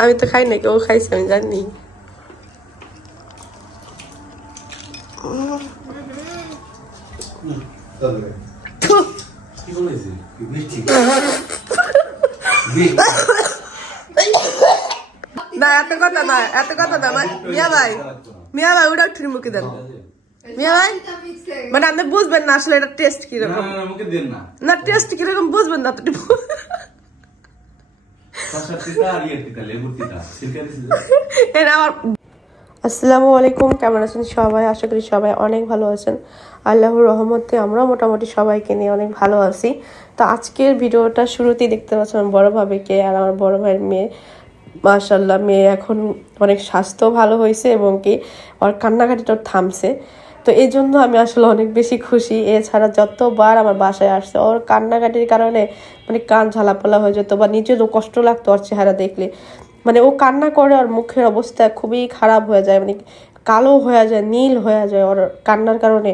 আমি তো খাই না, কেউ খাইছে আমি জানি। না এত কথা না, এত কথা না। মিয়া ভাই ওটা একটু মুখে দেন। মিয়া ভাই মানে আপনি বুঝবেন না আসলে এটা টেস্ট কিরকম। না টেস্ট কিরকম বুঝবেন না। আসসালামু আলাইকুম, কেমন আছেন সবাই? আশা করি সবাই অনেক ভালো আছেন। আল্লাহর রহমতে আমরা মোটামুটি সবাইকে নিয়ে অনেক ভালো আছি। তো আজকের ভিডিওটা শুরুতেই দেখতে পাচ্ছেন বড় ভাবিকে আর আমার বড় ভাইয়ের মেয়ে। মাশাআল্লাহ, মেয়ে এখন অনেক স্বাস্থ্য ভালো হয়েছে এবং কি ওর কান্নাকাটিটা থামছে। তো এই জন্য আমি আসলে অনেক বেশি খুশি। এছাড়া যতবার আমার বাসায় আসছে ওর কান্নাকাটির কারণে মানে কান ঝালাপালা হয়ে যেত বা নিজেরও কষ্ট লাগতো ওর চেহারা দেখলে। মানে ও কান্না করে ওর মুখের অবস্থা খুবই খারাপ হয়ে যায়, মানে কালো হয়ে যায়, নীল হয়ে যায় ওর কান্নার কারণে।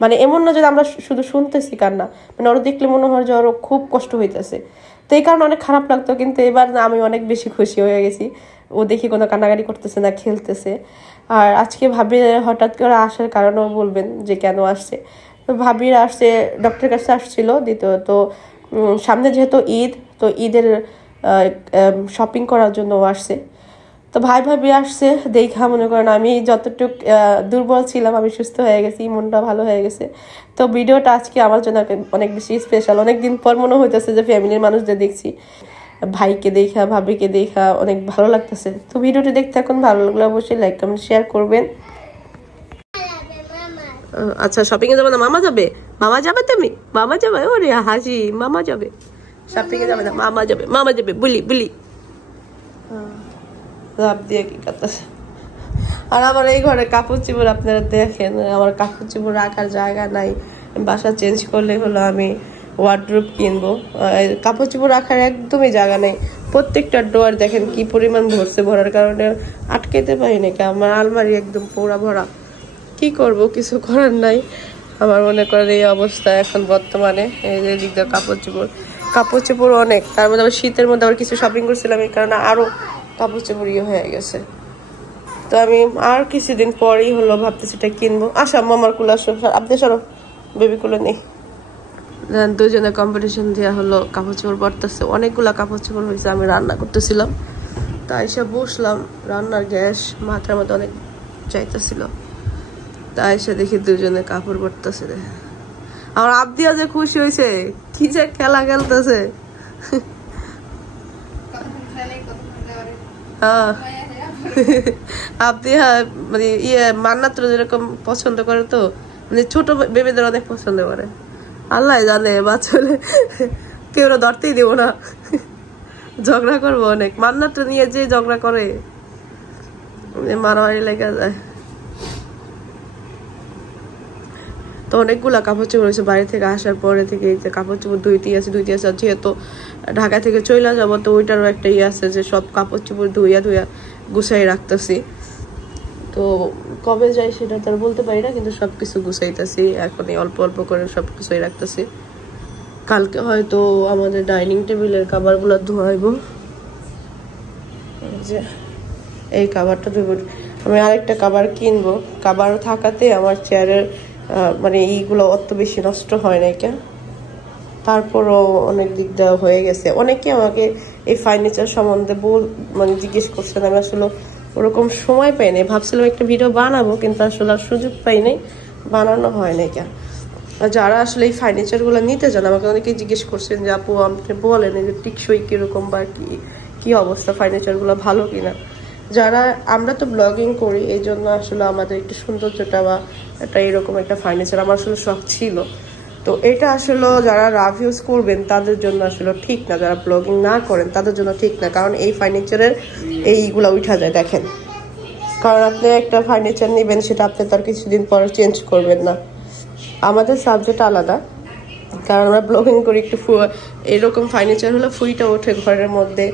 মানে এমন না যে আমরা শুধু শুনতেছি কান্না, মানে ওর দেখলে মনে হয় যে ওর খুব কষ্ট হইতেছে। তো এই কারণে অনেক খারাপ লাগতো, কিন্তু এবার না আমি অনেক বেশি খুশি হয়ে গেছি। ও দেখি কোনো কান্নাকাটি করতেছে না, খেলতেছে। আর আজকে ভাবি হঠাৎ করে আসার কারণেও বলবেন যে কেন আসছে। তো ভাবির আসছে ডক্টরের কাছে আসছিল। দ্বিতীয়ত সামনে যেহেতু ঈদ, তো ঈদের শপিং করার জন্য আসছে। তো ভাবি আসছে দেখা মনে করেন আমি যতটুকু দুর্বল ছিলাম আমি সুস্থ হয়ে গেছি, মনটা ভালো হয়ে গেছে। তো ভিডিওটা আজকে আমার জন্য অনেক বেশি স্পেশাল। অনেকদিন পর মনে হইতেছে যে ফ্যামিলির মানুষদের দেখছি, ভাইকে দেখা ভাবিকে দেখা অনেক ভালো লাগতেছে। তো ভিডিওটি দেখতে এখন ভালো লাগলে অবশ্যই লাইক কমেন্ট শেয়ার করবেন। আচ্ছা শপিং এ যাবে না? মামা যাবে? মামা যাবে? তুমি মামা যাবে? ওরে হাসি, মামা যাবে। শপিং এ যাবে না, মামা যাবে। মামা যাবে বুলি লাভ দিয়ে কি করতেছে। আর আমার এই ঘরে কাপড় চোপড় আপনারা দেখেন, আমার কাপড় চোপড় রাখার জায়গা নাই। বাসা চেঞ্জ করলে হলো আমি ওয়ার্ডরোব কিনবো, কাপড় চোপড় রাখার একদমই জায়গা নেই। প্রত্যেকটা ডোয়ার দেখেন কি পরিমাণ ভরছে, ভরার কারণে আটকাইতে পারি নাকি। আমার আলমারি একদম পুরা ভরা। কি করব, কিছু করার নাই। আমার মনে করেন এই অবস্থা এখন বর্তমানে। এই যে দিক দিয়ে কাপড় চোপড় অনেক, তার মধ্যে আবার শীতের মধ্যে আবার কিছু শপিং করছিলাম, এই কারণে আরো কাপড় চোপড় হয়ে গেছে। তো আমি আর কিছুদিন পরেই হলো ভাবতেছি এটা কিনবো। আসা মামার কুলে আসো, আপনি সরো, বেবি কুলে নেই। দুজনে কম্পিটিশন দেওয়া হলো, কাপড় চোপড় পরতেছে। অনেকগুলা কাপড় চোপড় হয়েছে। আমি রান্না করতেছিলাম, তাই এসে বসলাম। রান্নার গ্যাস মাথার মধ্যে অনেক চাইতেছিল, তাই এসে দেখি দুজনে কাপড় পরতেছে। আমার আবদিয়া যে খুশি হয়েছে, কি যে খেলা খেলতেছে। আবদিয়া মানে মান্নাত যেরকম পছন্দ করে, তো মানে ছোট বেবিদের অনেক পছন্দ করে। আল্লাহ জানে, বাচ্চালে কেউ ধরতেই দেবো না, ঝগড়া করবো অনেক। মান্নাত নিয়ে যে ঝগড়া করে মারামারি লেগে যায়। তো অনেকগুলা কাপড় চোপড় হয়েছে বাড়ি থেকে আসার পরে থেকে। কাপড় চোপড় ধুইতে আছে। যেহেতু ঢাকা থেকে চলে যাবো, তো ওইটারও একটা আছে যে সব কাপড় চোপড় ধুইয়া গুছাই রাখতেছি। তো কবে যাই সেটা তো আর বলতে পারি না, কিন্তু সবকিছু গুছাইতেছি এখন, অল্প অল্প করে সবকিছুই রাখতেছি। কালকে হয়তো আমাদের ডাইনিং টেবিলের কাভার গুলো ধোয়াইবো। যে এই কাভারটা ধুইব। আমি আরেকটা কাভার কিনবো। কাভার থাকাতে আমার চেয়ারের মানে এইগুলো অত বেশি নষ্ট হয় না কেন। তারপরও অনেক দিক দেওয়া হয়ে গেছে। অনেকে আমাকে এই ফার্নিচার সম্বন্ধে মানে জিজ্ঞেস করছেন। আমি আসলে ওরকম সময় পাই নাই। ভাবছিলাম একটা ভিডিও বানাবো, কিন্তু আসলে আর সুযোগ পাই নাই, বানানো হয় নাই কেন। যারা আসলে এই ফার্নিচারগুলো নিতে চান আমাকে অনেকে জিজ্ঞেস করছেন যে আপু আপনি বলেন যে টিকসই কিরকম বা কি অবস্থা, ফার্নিচারগুলো ভালো কিনা। যারা আমরা তো ব্লগিং করি, এই জন্য আসলে আমাদের একটু সৌন্দর্যটা বা একটা এরকম একটা ফার্নিচার আমার আসলে শখ ছিল। তো এটা আসলে যারা রাফ ইউজ করবেন তাদের জন্য আসলে ঠিক না, যারা ব্লগিং না করেন তাদের জন্য ঠিক না। কারণ এই ফার্নিচারের এইগুলা উঠা যায় দেখেন। কারণ আপনি একটা ফার্নিচার নেবেন, সেটা আপনি তার কিছুদিন পর চেঞ্জ করবেন না। আমাদের সাবজেক্ট আলাদা, কারণ আমরা ব্লগিং করি। একটু এরকম ফার্নিচার হলে ফুইটা ওঠে ঘরের মধ্যে।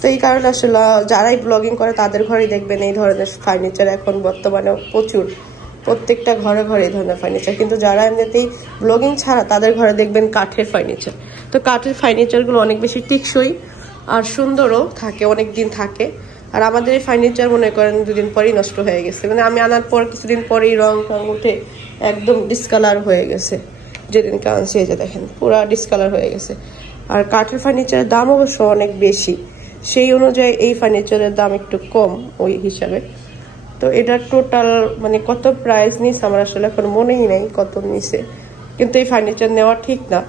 তো এই কারণে আসলে যারাই ব্লগিং করে তাদের ঘরেই দেখবেন এই ধরনের ফার্নিচার এখন বর্তমানে প্রচুর। প্রত্যেকটা ঘরে ঘরে এই ধরনের ফার্নিচার। কিন্তু যারা এমনিতেই ব্লগিং ছাড়া তাদের ঘরে দেখবেন কাঠের ফার্নিচার। তো কাঠের ফার্নিচারগুলো অনেক বেশি টিকসই আর সুন্দরও থাকে, অনেক দিন থাকে। আর আমাদের এই ফার্নিচার মনে করেন দুদিন পরেই নষ্ট হয়ে গেছে, মানে আমি আনার পর কিছুদিন পরেই রং উঠে একদম ডিসকালার হয়ে গেছে। যেদিনকে আনছি এই যে দেখেন পুরা ডিসকালার হয়ে গেছে। আর কাঠের ফার্নিচারের দাম অবশ্য অনেক বেশি, সেই অনুযায়ী এই ফার্নিচারের দাম একটু কম ওই হিসাবে। তো এটার টোটাল মানে কত প্রাইস নিছে আমার আসলে এখন মনেই নেই কত নিছে, কিন্তু এই ফার্নিচার নেওয়া ঠিক না,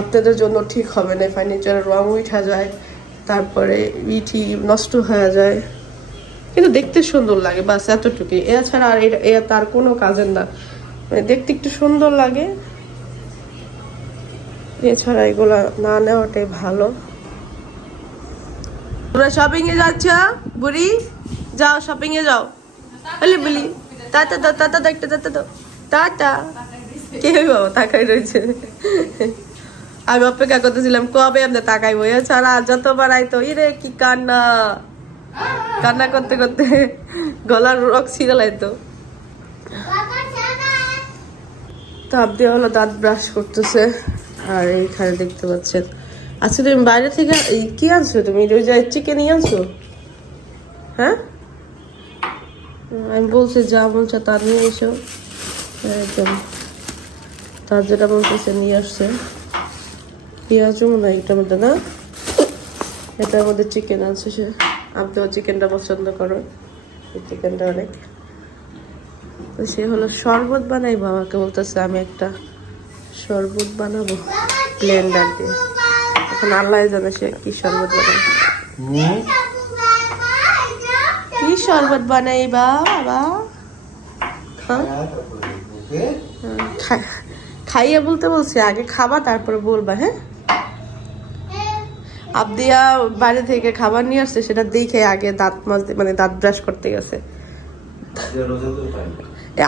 আপনাদের জন্য ঠিক হবে না। ফার্নিচারের রং উঠা যায়, তারপরে ইটি নষ্ট হয়ে যায়, কিন্তু দেখতে সুন্দর লাগে বাস এতটুকুই। এছাড়া আর এটা তার কোনো কাজের না, মানে দেখতে একটু সুন্দর লাগে, এছাড়া এগুলা না নেওয়াটাই ভালো। তোমরা শপিং এ যাচ্ছ বুড়ি? যাও শপিং এ যাও। বলি টাটা দাও, টাটা দাও, একটা টাটা দাও, টাটা। কে বাবা তাকাই রয়েছে, আমি অপেক্ষা করতেছিলাম কবে আপনি তাকাইবো। এছাড়া যতবার আইতো ইরে কি কান্না, কান্না করতে করতে গলার রক ছিড়ালাইতো। তাপ দিয়ে হলো দাঁত ব্রাশ করতেছে। আর এইখানে দেখতে পাচ্ছেন আচ্ছা তুমি বাইরে থেকে কি আনছো? তুমি চিকেন আনছো? হ্যাঁ আমি বলছি যা বলছো তার নিয়ে এসো, একদম তার যেটা বলতেছে নিয়ে আসছে। পেঁয়াজও মনে হয় এটার মধ্যে না, এটার মধ্যে চিকেন আছে। সে আপনিও চিকেনটা পছন্দ করো, এই চিকেনটা অনেক। তো সে হলো শরবত বানাই, বাবাকে বলতেছে আমি একটা শরবত বানাবো ব্লেন্ডার দিয়ে। এখন আল্লাহ জানে সে কি শরবত বানাই, কি শরবত বানাই বাবা। খাইয়ে বলতে বলছি, আগে খাবা তারপরে বলবা। হ্যাঁ আবদিয়া বাইরে থেকে খাবার নিয়ে আসছে, সেটা দেখে আগে দাঁত মাজতে মানে দাঁত ব্রাশ করতে গেছে।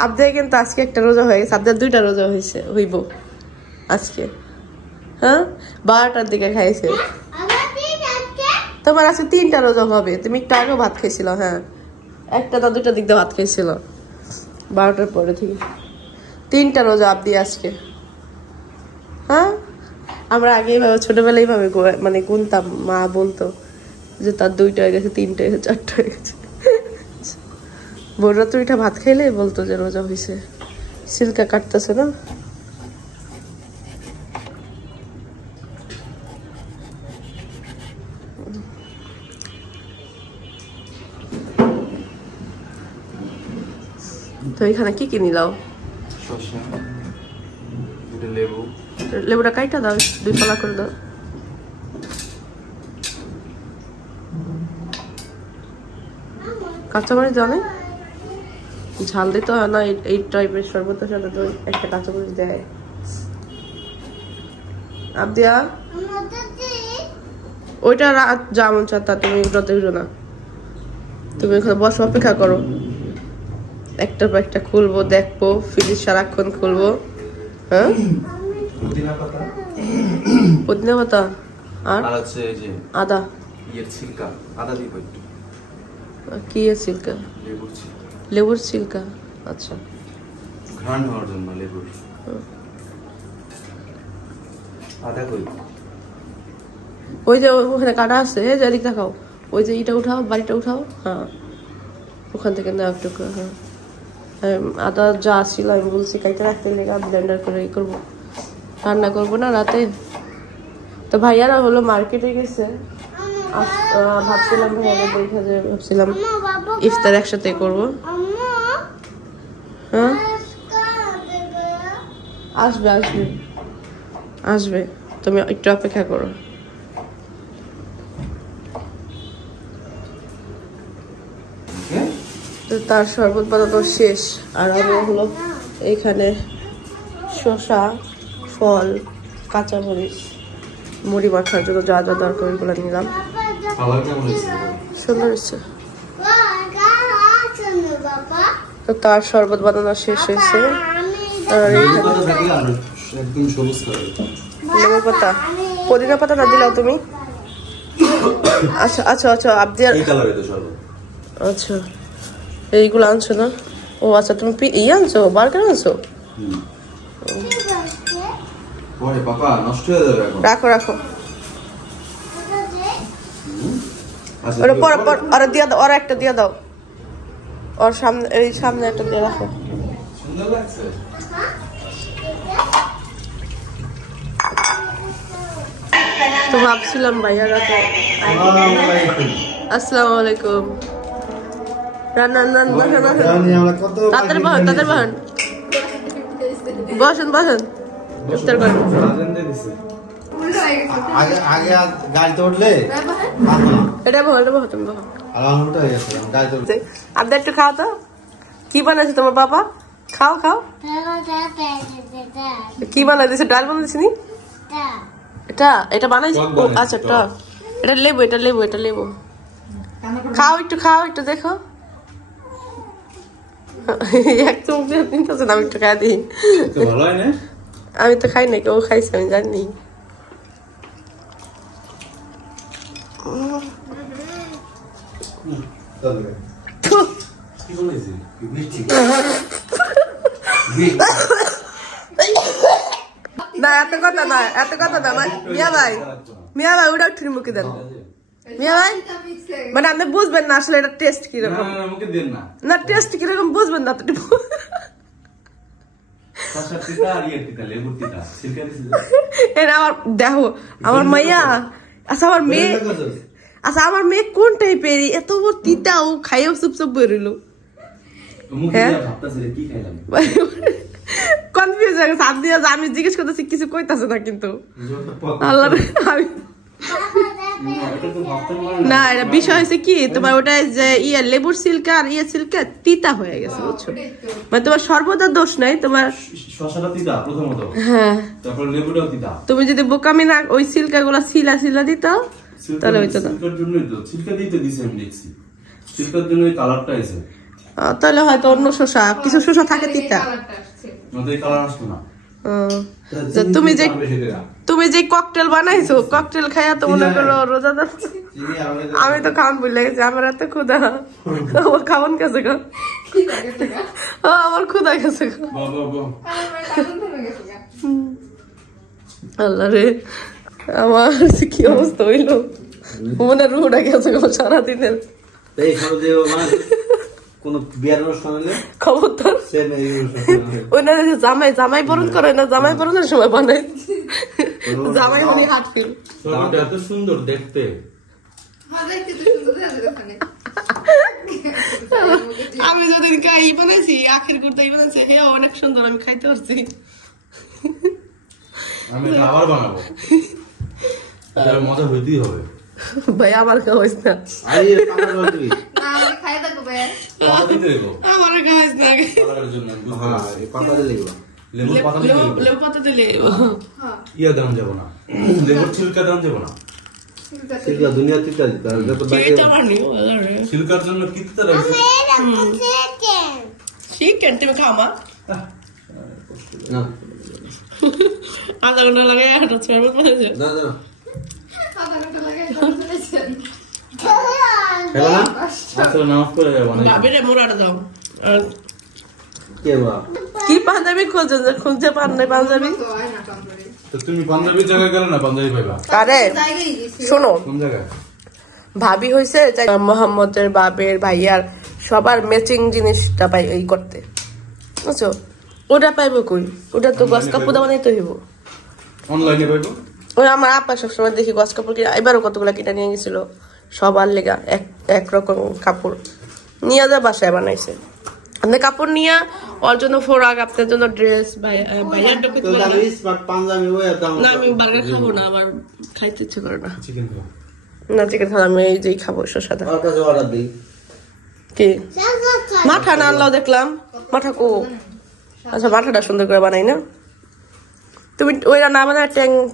আবদিয়া কিন্তু আজকে একটা রোজা হয়ে গেছে, আবদিয়া 2টা রোজা হইব আজকে। হ্যাঁ 12টার দিকে খাইছে, তোমার আজকে 3টা রোজা হবে। তুমি একটু আগেও ভাত খাইছিল, হ্যাঁ 1টা না 2টার দিক দিয়ে ভাত খাইছিল, 12টার পরে থেকে 3টা রোজা আবদিয়া আজকে। হ্যাঁ আমরা আগে ছোটবেলায় ভাবে মানে গুনতাম, মা বলতো যে তার 2টা হয়ে গেছে, 3টা হয়ে গেছে, 4টা হয়ে গেছে। ভোর রাত্রিটা ভাত খাইলে বলতো যে রোজা হয়েছে। সিল্কা কাটতেছে না, তো এখানে কি নিলাও? লেবুটা কাইটা দাও, 2 পালা করে দাও। কাঁচামরিচ দাও না, ঝাল দিতে হয় না এই টাইপের শরবতের সাথে, তো একটা কাঁচামরিচ দেয়। আবদিয়া ওইটা রাত যেমন চাতা তুমি উঠাতে উঠো না, তুমি ওখানে বসে অপেক্ষা করো। একটার পর একটা খুলবো, দেখবো, ফ্রিজ সারাক্ষণ খুলবো। হ্যাঁ পুদিনা পাতা আর আদা, কি ছিলকা? লেবুর ছিলকা। আচ্ছা ঘ্রাণ হওয়ার জন্য লেবুর আদা কই? ওই যে ওখানে কাটা আছে, যে এদিক দেখাও, ওই যে এটা উঠাও, বাড়িটা উঠাও। হ্যাঁ ওখান থেকে না একটু। হ্যাঁ আদা যা ছিল আমি বলছি কাইতে রাখতে লেগে ব্লেন্ডার করে করবো, রান্না করবো না রাতে। তো ভাইয়ারা হলো মার্কেটে গেছে, ভাবছিলাম ভাইয়ারা দেখে যে ভাবছিলাম ইফতার একসাথে করবো। হ্যাঁ আসবে আসবে আসবে, তুমি একটু অপেক্ষা করো। তো তার শরবত বানানো শেষ, আর আমি হলো এইখানে শসা, ফল, কাঁচামরিচ, মুড়ি মাখার জন্য যা যা দরকার ওইগুলো নিলাম। সুন্দর হচ্ছে। তো তার শরবত বানানো শেষ হয়েছে। আর লেবু পাতা, পুদিনা পাতা না দিলাও তুমি? আচ্ছা আচ্ছা আচ্ছা আবদিয়ার, আচ্ছা এইগুলো আনছো না? ও আচ্ছা তুমি আনছো, বার্গার আনছো? রাখো রাখো। ওরা পর ওরা দিয়ে দাও, ওরা একটা দিয়ে দাও, ওর সামনে, এই সামনে একটা দিয়ে রাখো। সুন্দর লাগছে। তো ভাবছিলাম ভাইয়ারা তো। আসসালামু আলাইকুম। রান্না তাড়াতাড়ি বসেন, তাড়াতাড়ি বসেন, বসেন বসেন, ইফতার করেন। আগে গাড়িতে উঠলে এটা বহ, এটা বহ, তুমি বহ। আদা একটু খাও তো। কি বানাইছে তোমার বাবা? খাও খাও। কি বানাই দিয়েছে? ডাল বানাইছে নি? এটা এটা বানাইছে। আচ্ছা টক, এটা লেবু, এটা লেবু, এটা লেবু। খাও একটু, খাও একটু, দেখো। একদম আমি একটু খাই দিই। আমি তো খাই না, কেউ খাইছে আমি জানি। না এত কথা না, এত কথা না। মিয়া ভাই, মিয়া ভাই ওটা একটু মুখে দেন। মিয়া ভাই মানে আপনি বুঝবেন না আসলে এটা টেস্ট কিরকম। না টেস্ট কিরকম বুঝবেন না। এটা আমার দেখো, আমার মাইয়া। আচ্ছা আমার মেয়ে, আচ্ছা আমার মেয়ে কোন টাইপের? এত বড় তিতা ও খাইও চুপচাপ বেরোলো। কনফিউজ হয়ে গেছে। আমি জিজ্ঞেস করতেছি, কিছু কইতাছে না কিন্তু। আল্লাহ না, এটা বিষয় হয়েছে কি, তোমার ওটা যে লেবুর সিল্কা আর সিল্কা তিতা হয়ে গেছে, বুঝছো? মানে তোমার সর্বদা দোষ নাই, তোমার হ্যাঁ। তুমি যদি বোকামি না ওই সিল্কা গুলা সিলা সিলা দিতা তাহলে হইতো না। তাহলে হয়তো অন্য শসা, কিছু শসা থাকে তিতা। তুমি যে ককটেল বানাইছো, ককটেল খাইয়া তো মনে করো রোজাদার। আমি তো খাওয়ান ভুলে গেছি, আমার এত ক্ষুধা। আমার খাওয়ান গেছে গা, আমার ক্ষুধা গেছে গা। আল্লাহ রে, আমার কি অবস্থা হইলো, মনে রুটা গেছে গো সারাদিনের। কোন বিয়ার অনুষ্ঠান হলে খবরদার ওনারা জামাই জামাই বরণ করে না, জামাই বরণের সময় বানায়। জামাই মানে হাট ফিল। এত সুন্দর দেখতে। আমি যদিন ই বানাইছি, আখের কুর্তা বানাইছি, হে অনেক সুন্দর, আমি খাইতে পারছি। আমি আবার বানাবো, এটা মজা হইতেই হবে। ভাই আমার খাওয়াইস না, আমার খাওয়াইস না। লেবু পাতা দিলে ইয়া দাম যাবো না, লেবুর ছিলকা দাম যাবো না। ছিলকার জন্য কি দিতে লাগছে? চিকেন তুমি খাও মা। আধা ঘন্টা লাগে, একটা ছেড়ে কি পাঞ্জাবি খোঁজেন, খুঁজে পান নাই পাঞ্জাবি? তুমি পাঞ্জাবির জায়গায় গেলে না পাঞ্জাবি পাইবা। আরে শোনো, কোন জায়গায় ভাবি হয়েছে মোহাম্মদের বাবের ভাইয়ার সবার ম্যাচিং জিনিসটা পাই এই করতে, বুঝছো? ওটা পাইবো কই? ওটা তো গস কাপড় দাম তো হইব, অনলাইনে পাইবো। ওই আমার আপা সবসময় দেখি গস কাপড় কিনা, এবারও কতগুলা কিনা নিয়ে গেছিল সবার লেগা একরকম কাপড় নিয়ে যা বাসায় বানাইছে। আপনি কাপড় নিয়ে ওর জন্য ফোরাক, আপনার জন্য ড্রেস, ভাইয়ার ডোকে না। আমি বার্গার খাবো না, আমার খাইতে ইচ্ছে করে না। না চিকেন খাবো, আমি এই যেই খাবো সাদা। কি মাথা না আনলাও দেখলাম, মাথা কো? আচ্ছা মাথাটা সুন্দর করে বানাই না তুমি? ওইটা না বানায়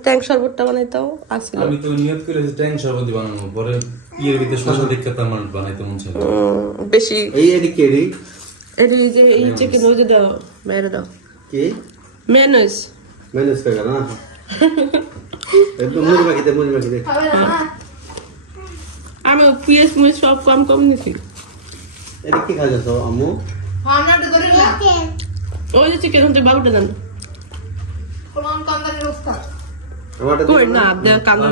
ট্যাং শরবতটা বানাইতাও আসলে। আমি তো নিয়ত করেছি ট্যাং শরবত বানাবো, পরে ইয়ের ভিতরে শসা দেখতে তো আমার বানাইতে মন চায় বেশি। এই এদিকে এডি যে এই চিকেন ওই যে দাও, মেরে দাও। কি মেনুস মেনুস করে না? একদম মুড়ি মাখিতে আমি পিএস মুই সব কম কম নিছি। এটা কি খাইছো আম্মু? আমরা তো ধরে না ওই যে চিকেন হতে বাবুটা দেন। কোন কান্দারের অবস্থা কই না আপনি কান্দা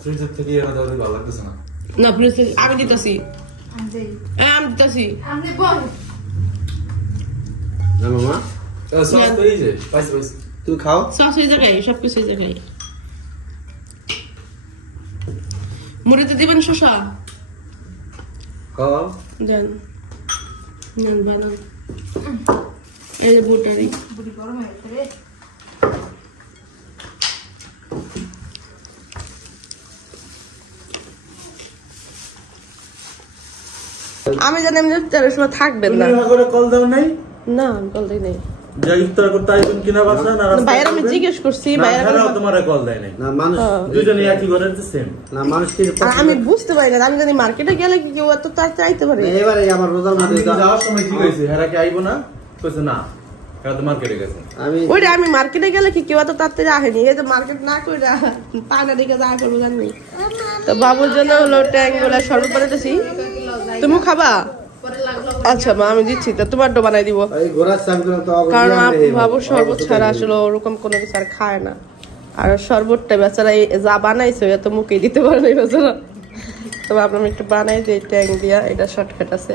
ফ্রিজ থেকে এনে দাও, ভালো লাগতেছে না। না প্লিজ আমি দিতেছি আমদে আমি দিতেছি আমদে বল না মামা সস তো এই যে পাইছে পাইছে তুমি খাও সস হয়ে যাবে সবকিছু হয়ে যাবে মুড়িতে দিবেন শসা খাও দেন নেন বানান এই যে বুটারি বুড়ি গরম হয়ে গেছে রে আমি জানি আমি তেরো সময় থাকবেন না করে কল দাও নাই না বলতে নেই যা ইফতার করতে আইবেন কিনা বাসা না রাস্তায় ভাইয়ের আমি করবেন? জিজ্ঞেস করছি না, ভাইয়ের হেরাও তোমারে কল দেয় নাই না মানুষ দুজনে একই ঘরের সেম না মানুষ কি আমি বুঝতে পারি না আমি জানি মার্কেটে গেলে কি কেউ এত তার চাইতে পারে এবারে আমার রোজার মধ্যে যাওয়ার সময় কি হয়েছে হেরা কি আইবো না কইছে না হেরা তো মার্কেটে গেছে আমি ওইটা আমি মার্কেটে গেলে কি কেউ এত তাড়াতাড়ি আসেনি এই যে মার্কেট না করে পানা দিকে যা করবো জানি তো বাবুর জন্য হলো ট্যাং গুলা শরবত বানাইতেছি তুমি খাবা আচ্ছা মা আমি দিচ্ছি তো তোমারটা বানাই দিব এই ঘোড়ার চামগুলো তো কারণ বাবুর শরবত ছাড়া আসলে ওরকম কোনো কিছু আর খায় না আর শরবতটা বেচারা যা বানাইছে এত মুখে দিতে পারে না বেচারা তো ভাবলাম একটু বানাই দিই ট্যাং দিয়া এটা শর্টকাট আছে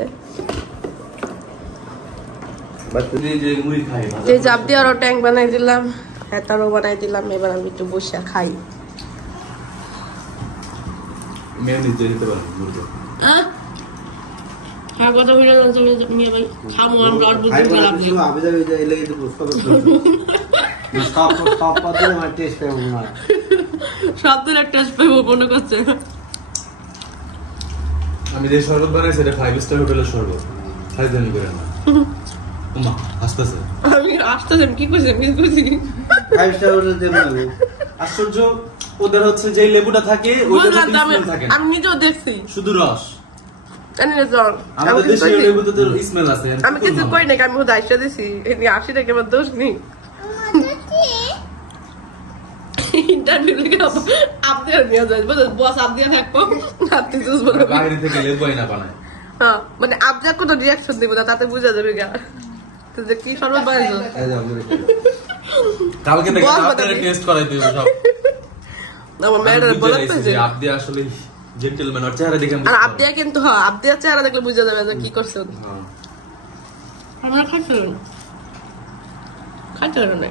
যে মুড়ি খাই যে জাপ দিয়ে আরো ট্যাং বানাই দিলাম হেতারও বানাই দিলাম এবার আমি একটু বসে খাই মেয়ে নিজে দিতে পারেন মুড়ি হ্যাঁ কথা হইলে মেয়ে ভাই খামো আমরা আর বুঝতে পারলাম না আমি যাই এই লাগি তো বুঝতে সব সব পদে আমার টেস্ট করে মনে হয় সব দিন একটা পাইবো মনে করছে আমি যে শরবত বানাইছি এটা 5 স্টার হোটেলের শরবত খাই জানি করে না ওমা হাসতেছে আমি আসতেছি কি কইছি ফাইভ স্টার হোটেল দেব না আশ্চর্য ওদের হচ্ছে যে লেবুটা থাকে ওইটা বুঝলাম তো, স্মেল থাকে না আমি নিজেও দেখছি শুধু রস জানি না জন আমাদের দেশীয় লেবুতে তো স্মেল আছে আমি কিছু কই না আমি শুধু আইসা দিছি এনি 80 টাকা আমার দোষ নেই ইন্টারভিউ লিখে আপনি আর নিয়ে যাবেন বস আপনি থাকবো আপনি জুস বলবো বাইরে থেকে লেবু আইনা বানায় হ্যাঁ মানে আপনি কোনো রিয়াকশন দিব না তাতে বুঝা যাবে গা তো যে কি শরবত বানাইছো এই যাও মনে করে কালকে থেকে বস আপনারা বানাবি। টেস্ট করাই দেব সব আমার ম্যাডাম বলে পেয়েছে আপনি আসলে জেন্টলম্যান আর চেহারা দেখে আর আপদিয়া কিন্তু হ্যাঁ আপদিয়া চেহারা দেখলে বুঝা যাবে যে কি করছে উনি। হ্যাঁ আমরা খাইছো খাইতে পারো না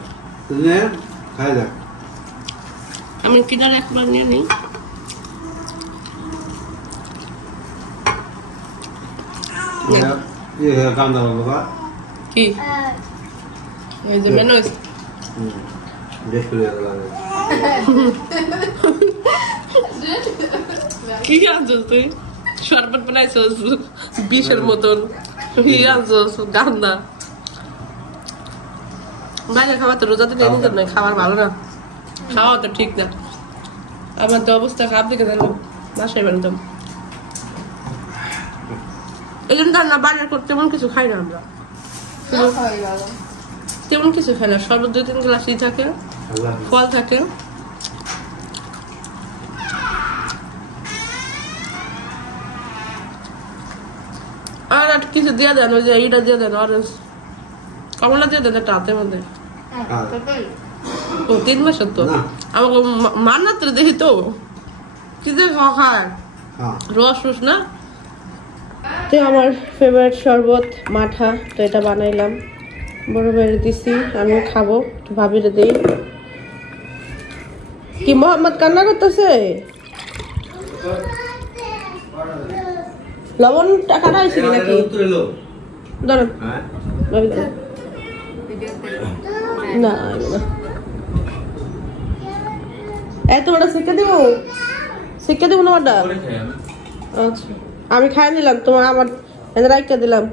নে খাই যা আমি কিনারে একবার নিয়ে নিই ये কান্দা বাবা কি এই যে মেনু দেখ করে গেল কি আনছিস তুই শরবত বানাইছিস বিষের মতন কি আনছিস গান্দা বাইরে খাবার তো রোজাতে নেই নিজের নয় খাবার ভালো না খাওয়া তো ঠিক না আমার তো অবস্থা খারাপ দিকে জানো বাসায় বানতাম এই জন্য রান্না বাইরে করতে তেমন কিছু খাই না আমরা তেমন কিছু খাই না শরবত 2-3 গ্লাসই থাকে ফল থাকে আর আর কিছু দিয়ে দেন ওই যে এইটা দিয়ে দেন অরেঞ্জ কমলা দিয়ে দেন একটা হাতের মধ্যে ও 3 মাসের তো না। আমাকে মান্নাত্র দেখি তো কি যে খায় হ্যাঁ রস রস না তো আমার ফেভারিট শরবত মাঠা তো এটা বানাইলাম বড় বাইরে দিছি আমিও খাবো একটু ভাবিরে দিই কি মোহাম্মদ কান্না করতেছে লবণ টাকাটা আইছিল নাকি উত্তরে লো ধরেন হ্যাঁ ভাবি ধরেন। না আইবো না এত বড় শিক্ষা দিব শিক্ষা দিব না ওটা করে খাই আমি আচ্ছা আমি খাই নিলাম তোমার আমার রাইটটা দিলাম